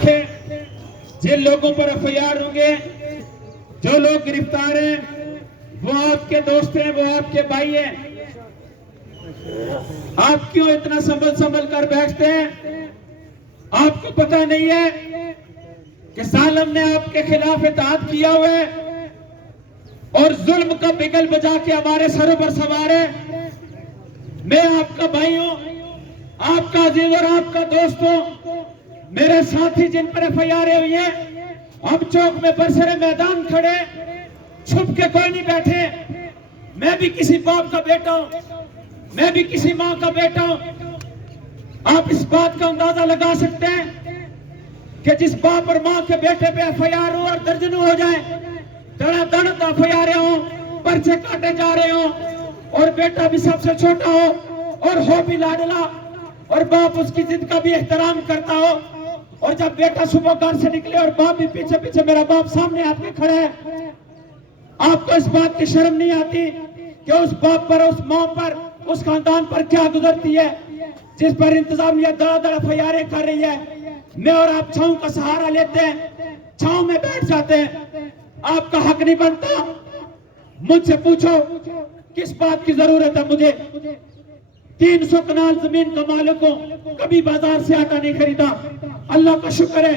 रखें। जिन लोगों पर एफआईआर होंगे, जो लोग गिरफ्तार हैं, वो आपके दोस्त हैं, वो आपके भाई हैं। आप क्यों इतना संभल संभल कर बैठते हैं? आपको पता नहीं है कि जालिम ने आपके खिलाफ इत्तेहाद किया हुआ है और जुल्म का बिगल बजा के हमारे सरों पर सवार है। मैं आपका भाई हूं, आपका अजीज और आपका दोस्त हूं। मेरे साथी जिन पर एफआईआर हुई है, हम चौक में बरसरे मैदान खड़े, छुप के कोई नहीं बैठे। मैं भी किसी बाप का बेटा हूं, मैं भी किसी मां का बेटा हूं। आप इस बात का अंदाजा लगा सकते हैं कि जिस बाप और मां के बेटे पे एफआईआर हो और दर्जनों हो जाए, धड़ाधड़ एफआईआर हो, पर्चे काटे जा रहे हो और बेटा भी सबसे छोटा हो और हो भी लाडला और बाप उसकी जिद का भी एहतराम करता हो, और जब बेटा सुबह घर से निकले और बाप भी पीछे पीछे, मेरा बाप सामने आपके खड़ा है, आपको इस बात की शर्म नहीं आती कि उस बाप पर, उस मां पर, उस खानदान पर क्या गुजरती है, जिस पर इंतजामिया धड़ाधड़ एफआईआर कर रही है। मैं और आप छांव का सहारा लेते हैं, छांव में बैठ जाते हैं। आपका हक नहीं बनता। मुझसे पूछो किस बात की जरूरत है मुझे? 300 कनाल जमीन का मालिक हूं, कभी बाजार से आटा नहीं खरीदा। अल्लाह का शुक्र है,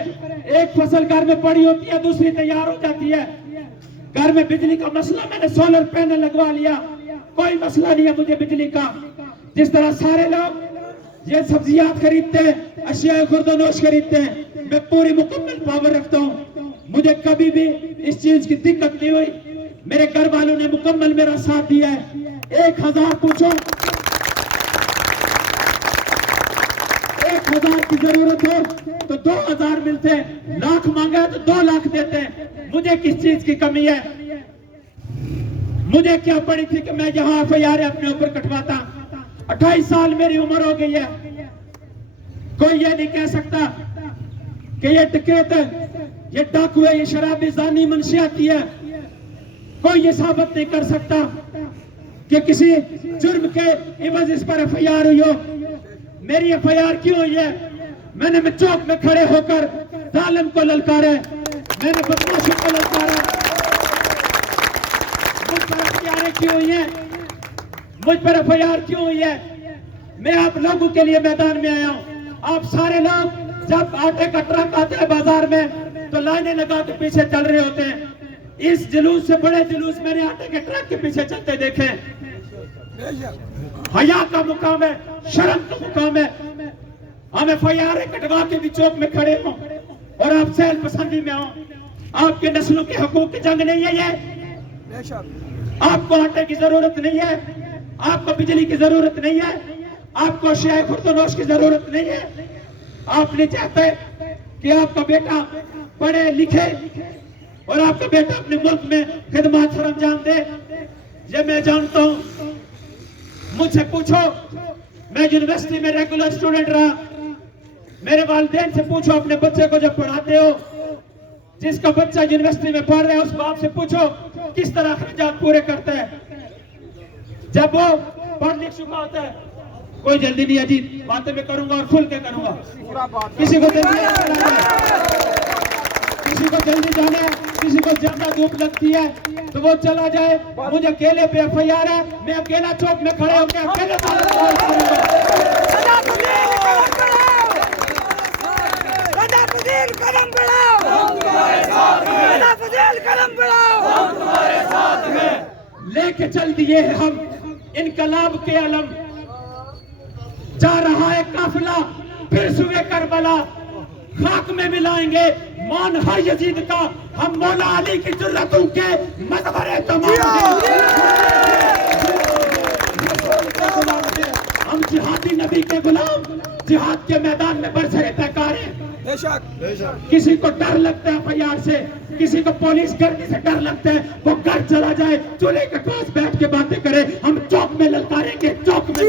एक फसल घर में पड़ी होती है, दूसरी तैयार हो जाती है। घर में बिजली का मसला, मैंने सोलर पैनल लगवा लिया, कोई मसला नहीं है मुझे बिजली का। जिस तरह सारे लोग ये सब्जियां खरीदते हैं, अशिया खुर्दनोश खरीदते हैं, मैं पूरी मुकम्मल पावर रखता हूं। मुझे कभी भी इस चीज की दिक्कत नहीं हुई। मेरे घर वालों ने मुकम्मल मेरा साथ दिया है। 1000 पूछो, 1000 की जरूरत हो तो 2000 मिलते हैं, लाख मांगा तो 2 लाख देते हैं। मुझे किस चीज की कमी है? मुझे क्या पड़ी थी कि मैं यहाँ एफआईआर अपने ऊपर कटवाता? 28 साल मेरी उम्र हो गई है। कोई ये नहीं कह सकता कि ये डकैत है, ये डाकू है, ये शराबी जानी मंशियाती है। कोई ये साबित नहीं कर सकता कि किसी जुर्म के इवज इस पर एफआईआर हुई हो। मेरी एफआईआर क्यों हुई है? मैंने चौक में खड़े होकर जालिम को ललकारा, मैंने बदमाशों को ललकारा। मुझ पर एफआईआर क्यों हुई है? मुझ पर एफआईआर क्यों हुई है? मैं आप लोगों के लिए मैदान में आया हूं। आप सारे लोग जब आटे का ट्रक आते हैं बाजार में तो लाइनें लगा के पीछे चल रहे होते हैं। इस जुलूस से बड़े जुलूस मैंने आटे के ट्रक के पीछे चलते देखे। हया का मुकाम है, शर्म का मुकाम है। हम एफआईआर कटवा के भी चौक में खड़े हों और आप सहल पसंदी में हो। आपके नस्लों के हकूक की जंग नहीं है ये। आपको आटे की जरूरत नहीं है, आपको बिजली की जरूरत नहीं है, आपको शाय खुर्दनोश की जरूरत नहीं है। आप नहीं चाहते कि आपका बेटा पढ़े लिखे और आपका बेटा अपने मुल्क में खिदमत सरंजाम दे। ये मैं जानता हूं। मुझसे पूछो, मैं यूनिवर्सिटी में रेगुलर स्टूडेंट रहा। मेरे वालिदैन से पूछो, अपने बच्चे को जब पढ़ाते हो, जिसका बच्चा यूनिवर्सिटी में पढ़ रहा है, उस बाप से पूछो किस तरह खर्चात पूरे करता है। जब वो पढ़ लिख चुका होता है, कोई जल्दी नहीं अजीत, बातें मैं करूंगा और खुल के करूंगा। किसी को जल्दी जाना है, किसी को ज्यादा धूप लगती है तो वो चला जाए। मुझे अकेले पे एफआईआर है, मैं अकेला चौक में खड़े होकर अकेले लेके चल दिए हैं हम इनकलाब के अलम। जा रहा है काफिला फिर सुबह करबला, खाक में मिलाएंगे मान हर यजीद का। हम मौला अली की जुर्रतों के मजहरे तमाम, हम जिहादी नबी के गुलाम, जिहाद के मैदान में बरसरे पैकार हैं। किसी को डर लगता है एफआईआर से, किसी को पुलिस गर्दी से डर लगता है, वो घर चला जाए, चूल्हे के पास बैठ के बातें करे। हम चौक में ललकारेंगे, चौक में।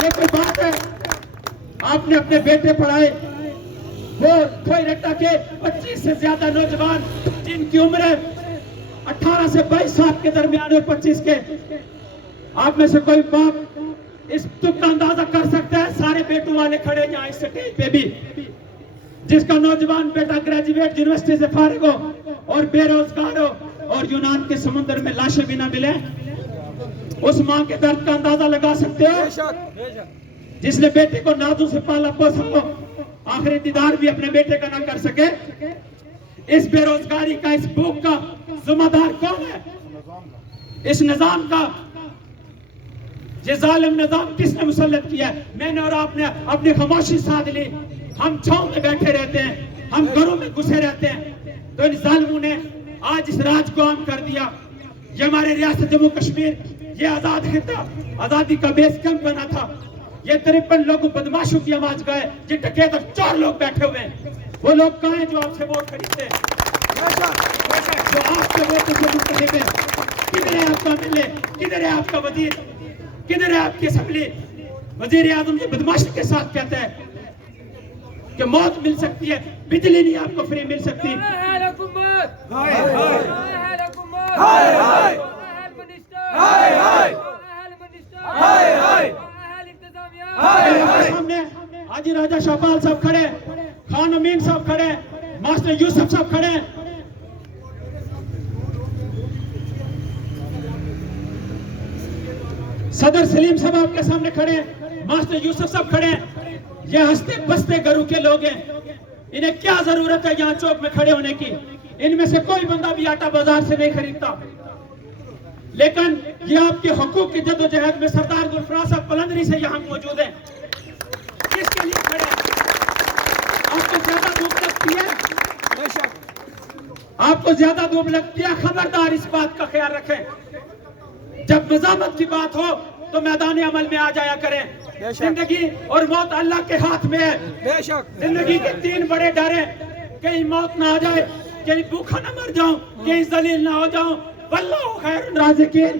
ये कोई बात है? आपने अपने बेटे पढ़ाए, वो कोई रट्टा के 25 से ज्यादा नौजवान जिनकी उम्र 18 से 22 साल के दरमियान और 25 के, आप में से कोई बाप इस तुक का अंदाजा कर सकता है सारे बेटों वाले खड़े यहाँ इस स्टेज पे भी, जिसका नौजवान बेटा ग्रेजुएट यूनिवर्सिटी से फारिग हो और बेरोजगार हो और यूनान के समुद्र में लाशें भी ना मिले, उस मां के दर्द का अंदाजा लगा सकते हो? जिसने बेटे को नाजों से पाला पोसा हो, आखिरी दीदार भी अपने बेटे का ना कर सके। इस बेरोजगारी का, इस भूख का जिम्मेदार कौन है? इस निजाम का, ये जालिम निजाम किसने मुसल्लत किया है? मैंने और आपने अपनी खामोशी साध ली। हम छांव में बैठे रहते हैं, हम घरों में घुसे रहते हैं, तो इन जालिमों ने आज इस राज को आम कर दिया। ये हमारे रियासत जम्मू कश्मीर, ये आजाद खिता, आजादी का बेस कैंप बना था। ये 53 लोग बदमाशों की आवाज गाए, ये डकैत और 4 लोग बैठे हुए हैं। वो लोग कहाँ हैं जो आपसे वोट खरीदते हैं, जो आपके वोट से मुंतखब है? किधर है आपका एमएलए, किधर है आपका वजीर, किधर है आपकी असेंबली? वजीर आजम ये बदमाशी के साथ कहता है कि मौत मिल सकती है, बिजली नहीं आपको फ्री मिल सकती। सामने हाजी राजा शाहपाल साहब खड़े, खान अमीन साहब खड़े, मास्टर यूसुफ साहब खड़े, सदर सलीम साहब आपके सामने खड़े, मास्टर यूसुफ साहब खड़े। ये हंसते बसते घरों के लोग हैं, इन्हें क्या जरूरत है यहाँ चौक में खड़े होने की? इनमें से कोई बंदा भी आटा बाजार से नहीं खरीदता, लेकिन ये आपके हकूक की जद्दोजहद में सरदार गुलफराज साहब कलंदरी से यहाँ मौजूद हैं। किसके लिए खड़े? आपको ज्यादा धूप लगती है, आपको ज्यादा धूप लगती है, खबरदार इस बात का ख्याल रखें। जब निजामत की बात हो तो मैदान अमल में आ जाया करें। जिंदगी और मौत अल्लाह के हाथ में है। जिंदगी के 3 बड़े डर हैं, कहीं मौत ना आ जाए, कहीं भूखा ना मर जाऊं, कहीं जलील ना हो जाऊं। वल्लाहु खैरुर राज़िकीन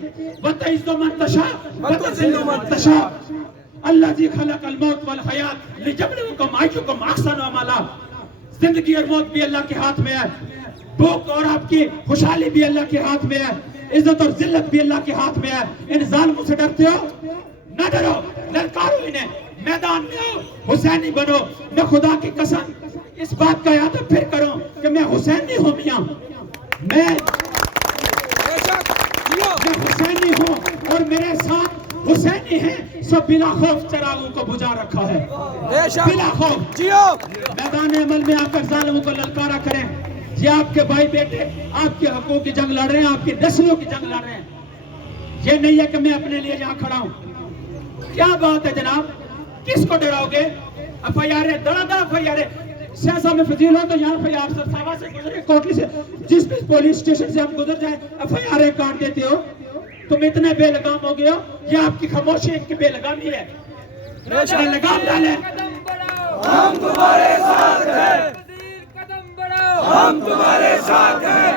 व तुइज़्ज़ु मन तशा व तुज़िल्लु मन तशा। अल्लाज़ी खलक़ल मौत वल हयात लियब्लुवकुम अय्युकुम अहसनु अमला। जिंदगी और मौत भी अल्लाह के हाथ में है, भूख और आपकी खुशहाली भी अल्लाह के हाथ में है, इज्जत और जिल्लत भी अल्लाह के हाथ में है। इन जालिमों से डरते हो? न डरो, ललकारो इन्हें, मैदान में आओ, हुसैनी बनो। मैं खुदा की कसम इस बात का याद फिर करूं कि मैं हुसैनी हूं मियां, मैं हुसैनी हूं और मेरे साथ हुसैनी हैं। सब बिला खौफ चिरागों को बुझा रखा है, बिला खौफ जियो। मैदान अमल में आकर जालिमों को ललकारा करें। ये आपके भाई बेटे आपके हकों की जंग लड़ रहे हैं, आपकी नस्लों की जंग लड़ रहे हैं। ये नहीं है कि मैं अपने लिए यहाँ खड़ा हूँ। क्या बात है जनाब, किसको डराओगे? FIR धड़ाधड़ FIR सियासा में फजील हो तो यहाँ FIR सरसावा से गुजरे, कोटली से, जिस भी पुलिस स्टेशन से हम गुजर जाए FIR काट देते हो। तुम इतने बेलगाम हो गए हो, ये आपकी खामोशी इनकी बेलगामी है। लगाम डालें, हम तुम्हारे साथ हैं, हम तुम्हारे साथ हैं,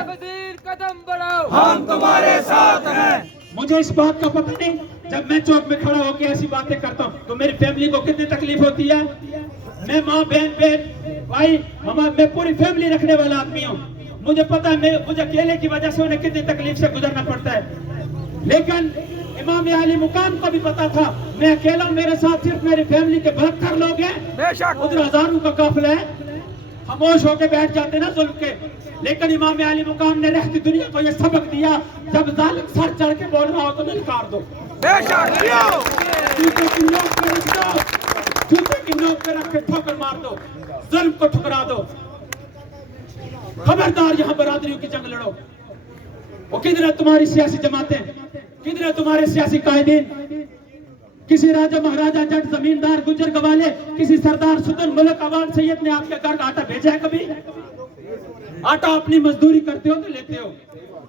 कदम बढ़ाओ, हम तुम्हारे साथ हैं। मुझे इस बात का पता नहीं, जब मैं चौक में खड़ा होकर ऐसी बातें करता हूँ तो मेरी फैमिली को कितनी तकलीफ होती है। मैं माँ बहन भाई मैं पूरी फैमिली रखने वाला आदमी हूँ। मुझे पता है मुझे अकेले की वजह से उन्हें कितनी तकलीफ से गुजरना पड़ता है। लेकिन इमाम अली मुकाम को भी पता था मैं अकेला, मेरे साथ सिर्फ मेरी फैमिली के 72 लोग हैं, उधर हजारों का काफिला है। खामोश होकर बैठ जाते ना जुल्म के, लेकिन इमाम अली मुकाम ने रहती दुनिया को यह सबक दिया, जब जालिम सर चढ़ के बोल रहा हो तो ललकार दो, जूते की नोक पे रख दो, जूते की नोक पे रख के ठोकर मार दो, जुल्म को ठुकरा दो। खबरदार यहाँ बरादरियों की जंग लड़ो। वो किधर है तुम्हारी सियासी जमातें, किधर है तुम्हारे सियासी कायदीन? किसी राजा महाराजा जट जमींदार गुजर गवाले, किसी सरदार सुल्तान मलक अवान सैयद ने आपके घर आटा भेजा है कभी? आटा अपनी मजदूरी करते हो तो लेते हो,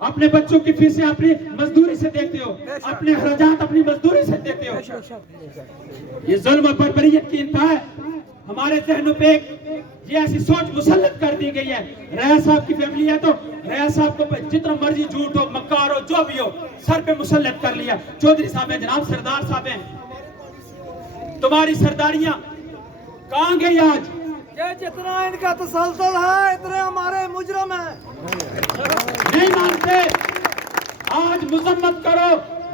अपने बच्चों की फीसें अपनी मजदूरी से देते हो, अपने खर्चात अपनी मजदूरी से देते हो। ये जुल्म और बर्बरियत की इंतहा है। हमारे जहनों पे ये ऐसी सोच मुसल्लत कर दी गई है। रया साहब की फैमिली है तो रया साहब को जितना मर्जी झूठ हो, मक्कार हो, जो भी हो, सर पे मुसल्लत कर लिया। चौधरी साहब है जनाब, सरदार साहब हैं, तुम्हारी सरदारियां कहां गई आज? ये जितना इनका तसल्सल है इतने हमारे मुजरम हैं। नहीं मानते, आज मजम्मत करो,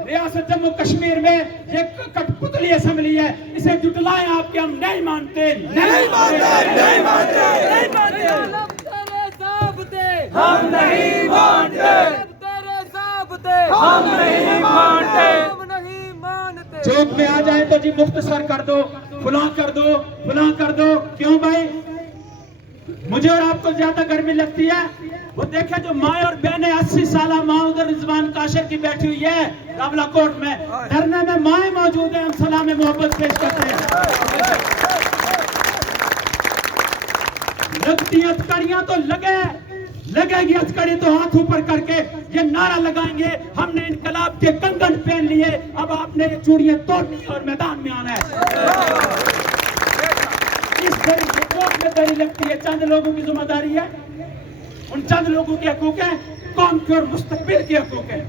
रियासत जम्मू कश्मीर में ये कठपुतली असेंबली है, इसे जुटलाएं आपके, हम नहीं मानते, नहीं मानते, नहीं मानते, नहीं मानते। तेरे ज़ाब्ते हम नहीं मानते, तेरे ज़ाब्ते हम नहीं मानते। हम नहीं मानते। चौक में आ जाए तो जी मुख्तसर कर दो, फुला कर दो, फुला कर दो। क्यों भाई, मुझे और आपको ज्यादा गर्मी लगती है? वो देखे जो माए और बहनें 80 साल माँ उधर रिजवान काशिर की बैठी हुई है काबला कोर्ट में, धरने में माए मौजूद है, हम सलाम मोहब्बत पेश करते हैं। लगती हथकड़ियां तो लगेगी हथकड़ी तो हाथ ऊपर करके ये नारा लगाएंगे, हमने इनकलाब के कंगन पहन लिए, अब आपने ये चूड़ियां तोड़नी और मैदान में आना है। इस दरी से कोर्ट में दरी लगती है, चंद लोगों की जिम्मेदारी है, उन चंद लोगों के हकूक है, कौम के और मुस्तकबिल के हकूक है,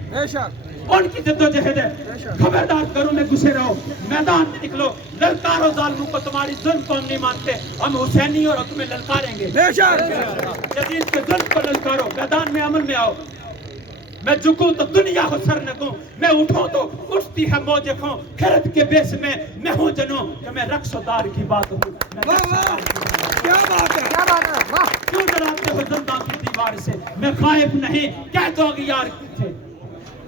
उनकी जद्दोजहद है। खबरदार घरों में घुसे रहो, मैदान में निकलो, ललकारो जालिमों को, तुम्हारी जुल्म को हम नहीं मानते, हम हुसैनी और तुम्हें ललकारेंगे। यजीद के जुल्म को ललकारो, मैदान में अमल में आओ। मैं झुकूं तो दुनिया हो सर नगूं, मैं उठूं तो उठती है मौजें खों, खिरत के बेस में मैं हूं जनूं कि मैं रक्सदार की बात हूं। क्या बात है, क्या बात है, वाह। क्यों डराते हो जिंदा की दीवार से, मैं खाइफ नहीं, कह दो अगियार थे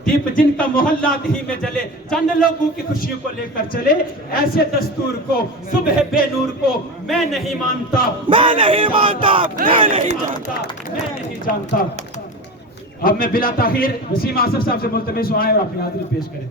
दीप जिनका मोहल्ला ही में जले, चंद लोगों की खुशियों को लेकर चले, ऐसे दस्तूर को, सुबह बेनूर को मैं नहीं मानता, मैं नहीं मानता, मैं नहीं जानता, मैं नहीं जानता। अब मैं बिला ताखीर वसीम आसफ साहब से मुल्तमिस हूं आए और अपनी हाजिरी पेश करें।